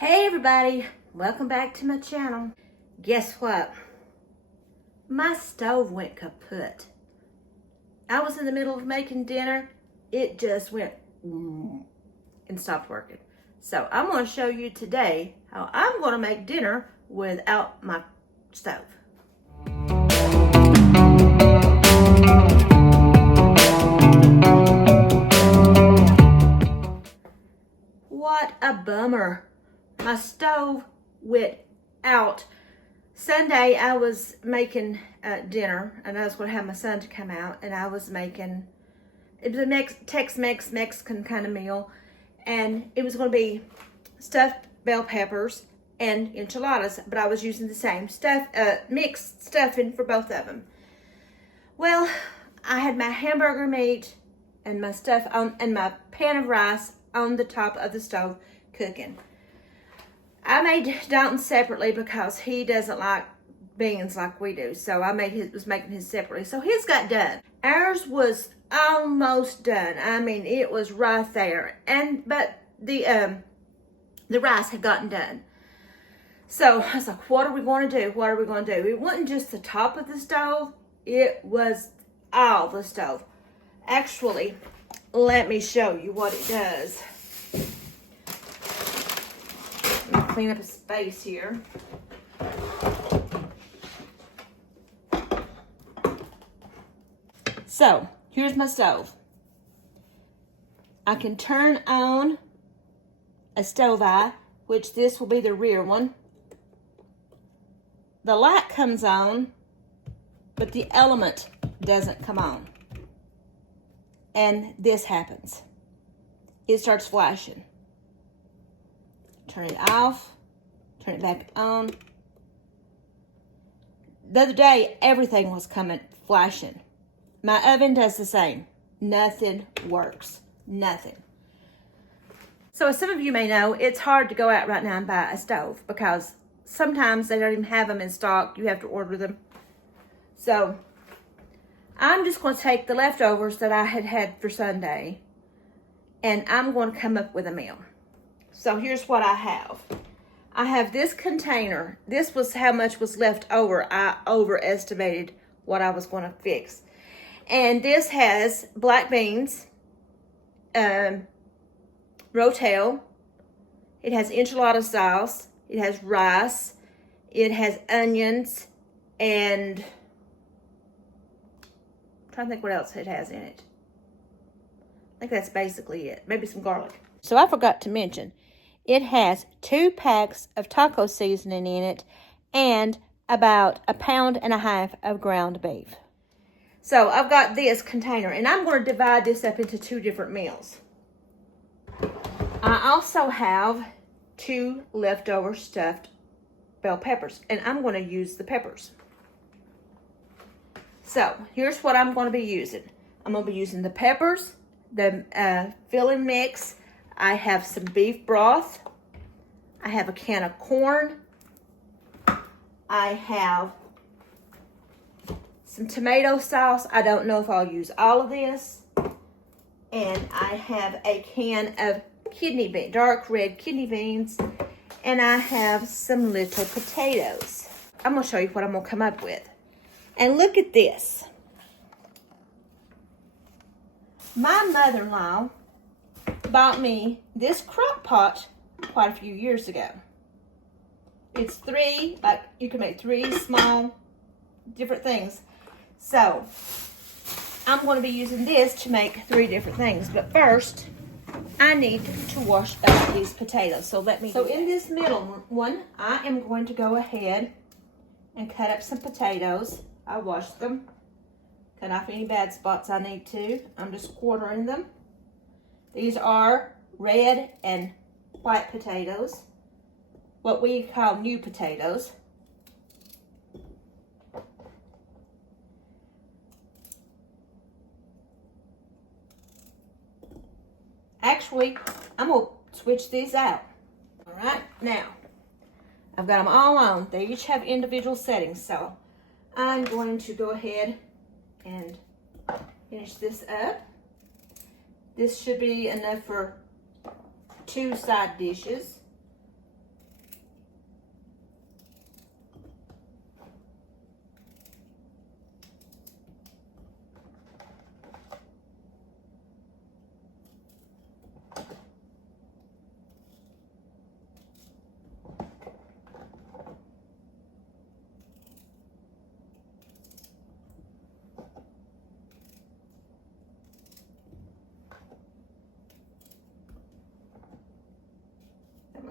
Hey everybody, welcome back to my channel. Guess what? My stove went kaput. I was in the middle of making dinner. It just went and stopped working. So I'm going to show you today how I'm going to make dinner without my stove. What a bummer. My stove went out. Sunday I was making dinner, and I was going to have my son to come out, and I was making, it was a Tex-Mex Mexican kind of meal, and it was going to be stuffed bell peppers and enchiladas, but I was using the same stuff, mixed stuffing for both of them. Well, I had my hamburger meat and my stuff on, and my pan of rice on the top of the stove cooking. I made Dalton separately because he doesn't like beans like we do. So I was making his separately. So his got done. Ours was almost done. I mean, it was right there. But the rice had gotten done. So I was like, what are we going to do? What are we going to do? It wasn't just the top of the stove. It was all the stove. Actually, let me show you what it does. Let me clean up a space here. So, here's my stove. I can turn on a stove eye, which this will be the rear one. The light comes on, but the element doesn't come on. And this happens. It starts flashing. Turn it off, turn it back on. The other day, everything was coming flashing. My oven does the same. Nothing works. Nothing. So as some of you may know, it's hard to go out right now and buy a stove because sometimes they don't even have them in stock. You have to order them. So I'm just going to take the leftovers that I had for Sunday, and I'm going to come up with a meal. So here's what I have. I have this container. This was how much was left over. I overestimated what I was going to fix. And this has black beans, rotel. It has enchilada sauce. It has rice. It has onions, and I'm trying to think what else it has in it. I think that's basically it. Maybe some garlic. So I forgot to mention, it has 2 packs of taco seasoning in it and about 1.5 pounds of ground beef. So I've got this container, and I'm going to divide this up into 2 different meals. I also have 2 leftover stuffed bell peppers, and I'm going to use the peppers. So here's what I'm going to be using. I'm going to be using the peppers, the filling mix. I have some beef broth. I have a can of corn. I have some tomato sauce. I don't know if I'll use all of this. And I have a can of dark red kidney beans. And I have some little potatoes. I'm going to show you what I'm going to come up with. And look at this. My mother-in-law bought me this crock pot quite a few years ago. It's 3, like you can make 3 small different things. So I'm going to be using this to make 3 different things. But first, I need to wash up these potatoes. So in this middle one, I am going to go ahead and cut up some potatoes. I washed them. Cut off any bad spots I need to. I'm just quartering them. These are red and white potatoes, what we call new potatoes. Actually, I'm going to switch these out. All right, now, I've got them all on. They each have individual settings, so I'm going to go ahead and finish this up. This should be enough for 2 side dishes.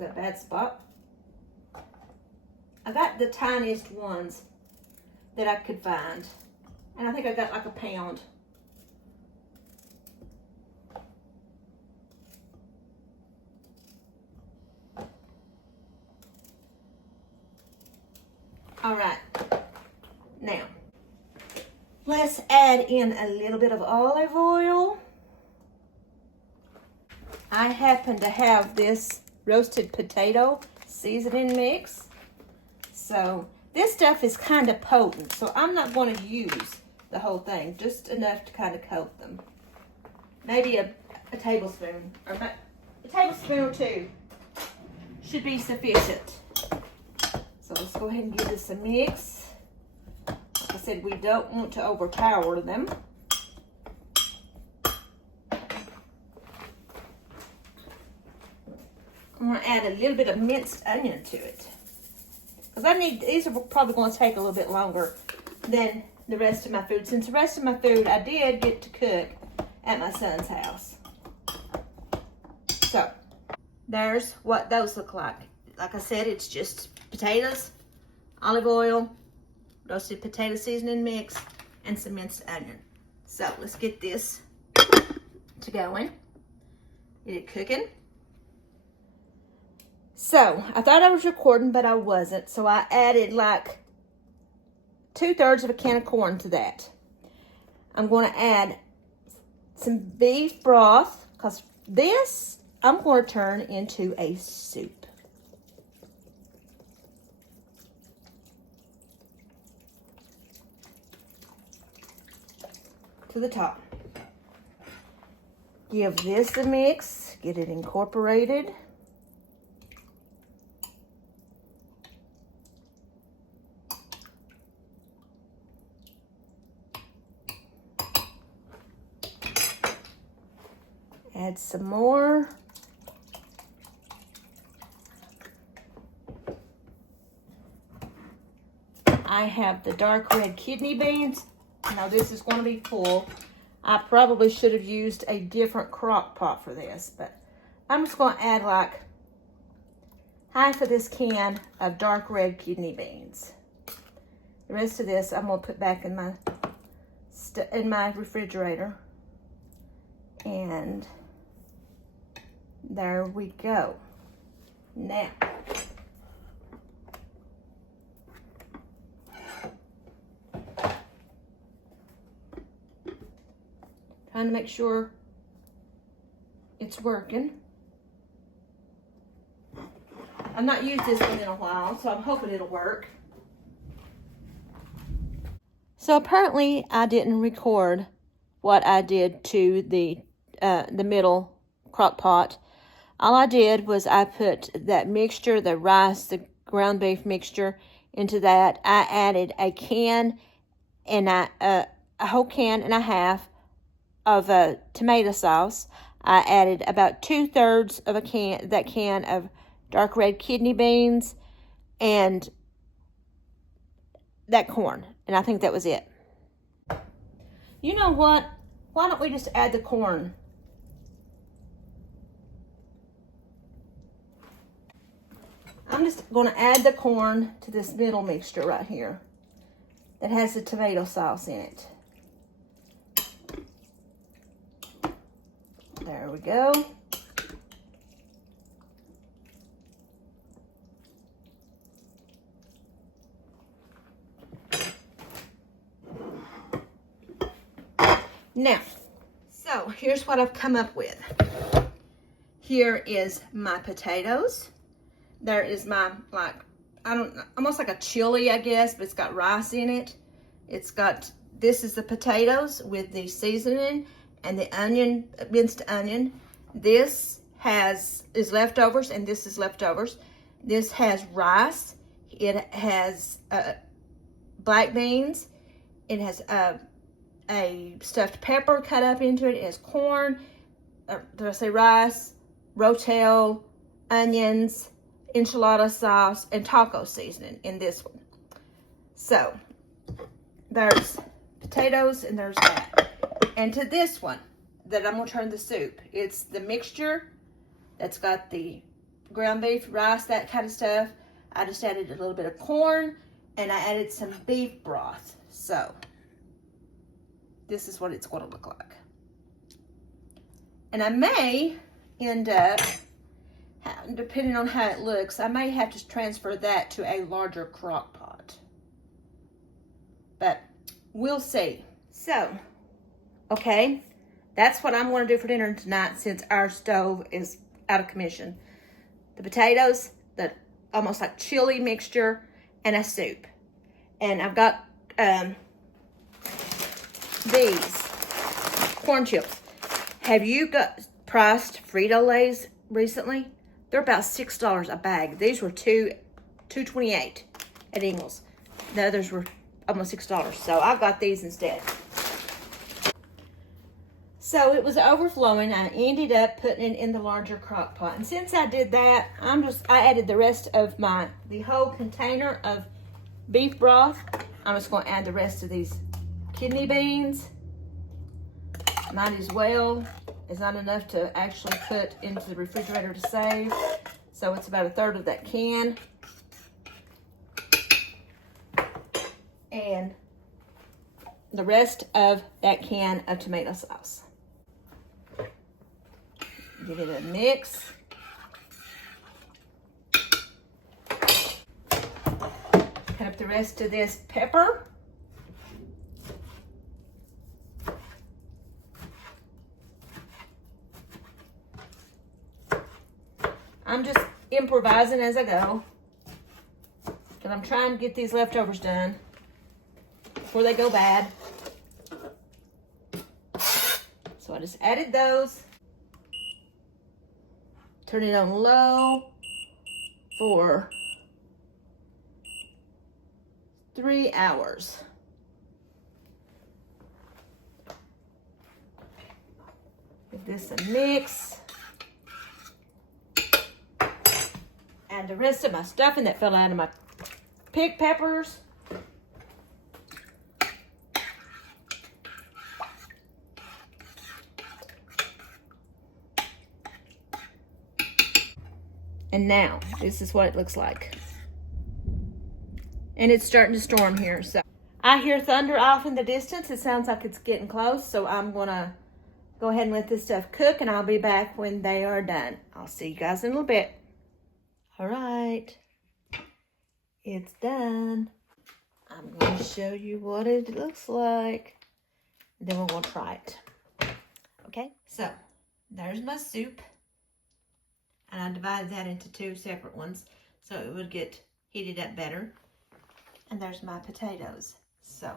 I got a bad spot. I got the tiniest ones that I could find. And I think I got like a pound. All right, now let's add in a little bit of olive oil. I happen to have this roasted potato seasoning mix. So this stuff is kind of potent, so I'm not going to use the whole thing, just enough to kind of coat them. Maybe a tablespoon, or a tablespoon or two should be sufficient. So let's go ahead and give this a mix. Like I said, we don't want to overpower them. I'm going to add a little bit of minced onion to it. Because these are probably going to take a little bit longer than the rest of my food. Since the rest of my food I did get to cook at my son's house. So, there's what those look like. Like I said, it's just potatoes, olive oil, roasted potato seasoning mix, and some minced onion. So let's get this to going. Get it cooking. So I thought I was recording, but I wasn't. So I added like 2/3 of a can of corn to that. I'm going to add some beef broth, because this I'm going to turn into a soup. To the top. Give this a mix, get it incorporated. Add some more. I have the dark red kidney beans. Now this is going to be full. I probably should have used a different crock pot for this, but I'm just going to add like half of this can of dark red kidney beans. The rest of this I'm going to put back in my refrigerator. And there we go. Now, trying to make sure it's working. I've not used this one in a while, so I'm hoping it'll work. So apparently I didn't record what I did to the middle crock pot. All I did was I put that mixture, the rice, the ground beef mixture, into that. I added a can and a whole can and a half of tomato sauce. I added about 2/3 of that can of dark red kidney beans and that corn. And I think that was it. You know what? Why don't we just add the corn? I'm just going to add the corn to this middle mixture right here that has the tomato sauce in it. There we go. Now, so here's what I've come up with. Here is my potatoes. There is my, like, I don't know, almost like a chili, I guess, but it's got rice in it. It's got, this is the potatoes with the seasoning and the onion, minced onion. This is leftovers, and this is leftovers. This has rice. It has black beans. It has a stuffed pepper cut up into it. It has corn, did I say rice, rotel, onions, enchilada sauce, and taco seasoning in this one. So there's potatoes and there's that. And to this one that I'm going to turn the soup, it's the mixture that's got the ground beef, rice, that kind of stuff. I just added a little bit of corn and I added some beef broth. So this is what it's going to look like. And I may end up, depending on how it looks, I may have to transfer that to a larger crock pot. But we'll see. So, okay, that's what I'm going to do for dinner tonight since our stove is out of commission. The potatoes, the almost like chili mixture, and a soup. And I've got these corn chips. Have you got priced Frito-Lays recently? They're about $6 a bag. These were $2.28 at Ingles. The others were almost $6. So I've got these instead. So it was overflowing. I ended up putting it in the larger crock pot. And since I did that, I added the rest of the whole container of beef broth. I'm just going to add the rest of these kidney beans. Might as well. It's not enough to actually put into the refrigerator to save. So it's about 1/3 of that can. And the rest of that can of tomato sauce. Give it a mix. Cut up the rest of this pepper. I'm just improvising as I go, because I'm trying to get these leftovers done before they go bad. So I just added those. Turn it on low for 3 hours. Give this a mix. Add the rest of my stuffing that fell out of my pig peppers. And now, this is what it looks like. And it's starting to storm here, so. I hear thunder off in the distance. It sounds like it's getting close, so I'm gonna go ahead and let this stuff cook, and I'll be back when they are done. I'll see you guys in a little bit. All right, it's done. I'm going to show you what it looks like. Then we're going to try it. Okay, so there's my soup. And I divided that into 2 separate ones so it would get heated up better. And there's my potatoes. So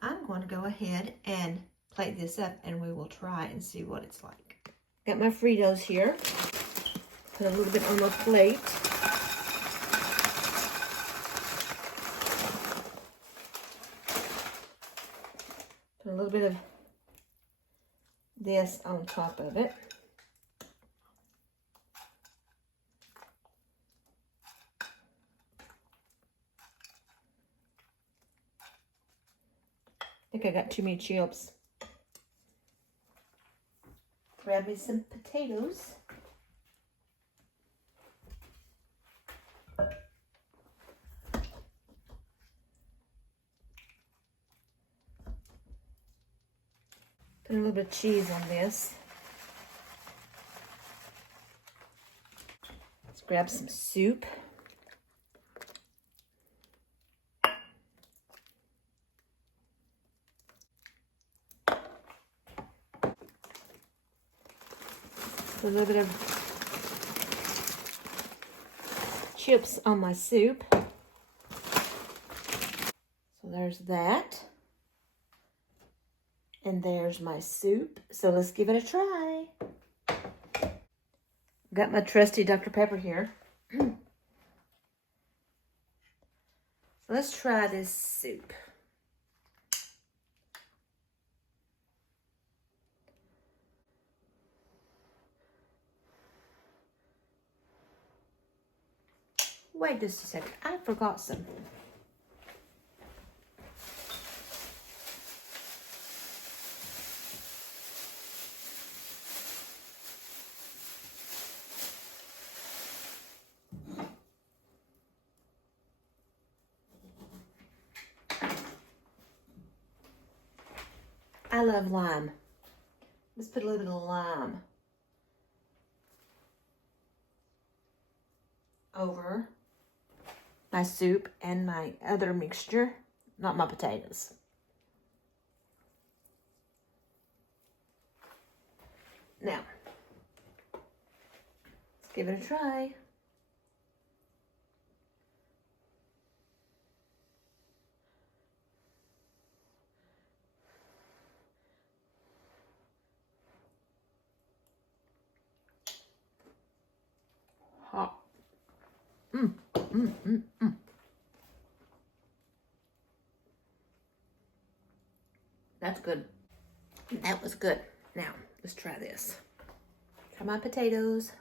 I'm going to go ahead and plate this up and we will try and see what it's like. Got my Fritos here. Put a little bit on the plate. Put a little bit of this on top of it. I think I got too many chips. Grab me some potatoes. Put a little bit of cheese on this. Let's grab some soup. Put a little bit of chips on my soup. So there's that. And there's my soup. So let's give it a try. Got my trusty Dr. Pepper here. So let's try this soup. Wait just a second. I forgot some. love lime. Let's put a little bit of lime over my soup and my other mixture, not my potatoes. Now, let's give it a try. Hot. That's good. That was good. Now, let's try this. Try my potatoes.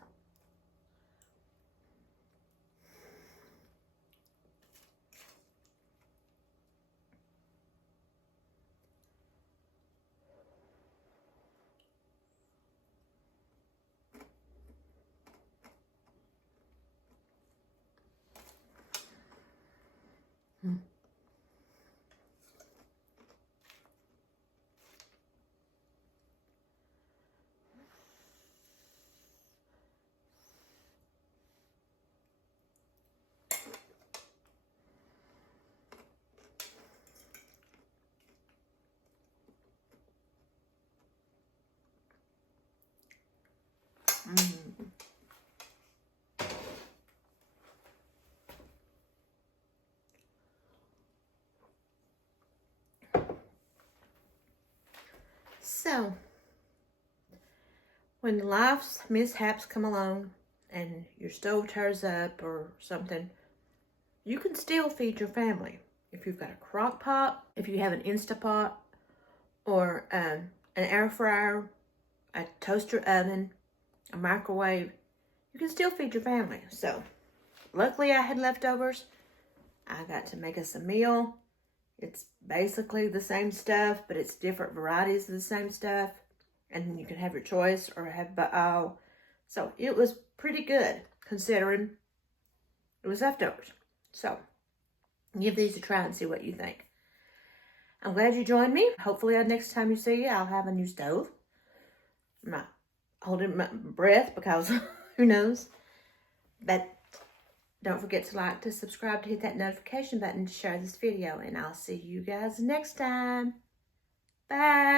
So, when life's mishaps come along and your stove tears up or something, you can still feed your family. If you've got a crock pot, if you have an Instapot, or an air fryer, a toaster oven, a microwave, you can still feed your family. So, luckily I had leftovers. I got to make us a meal. It's basically the same stuff, but it's different varieties of the same stuff. And you can have your choice or have ba'al. So it was pretty good considering it was leftovers. So give these a try and see what you think. I'm glad you joined me. Hopefully next time you see, I'll have a new stove. I'm not holding my breath because who knows. But don't forget to like, to subscribe, to hit that notification button, to share this video. And I'll see you guys next time. Bye.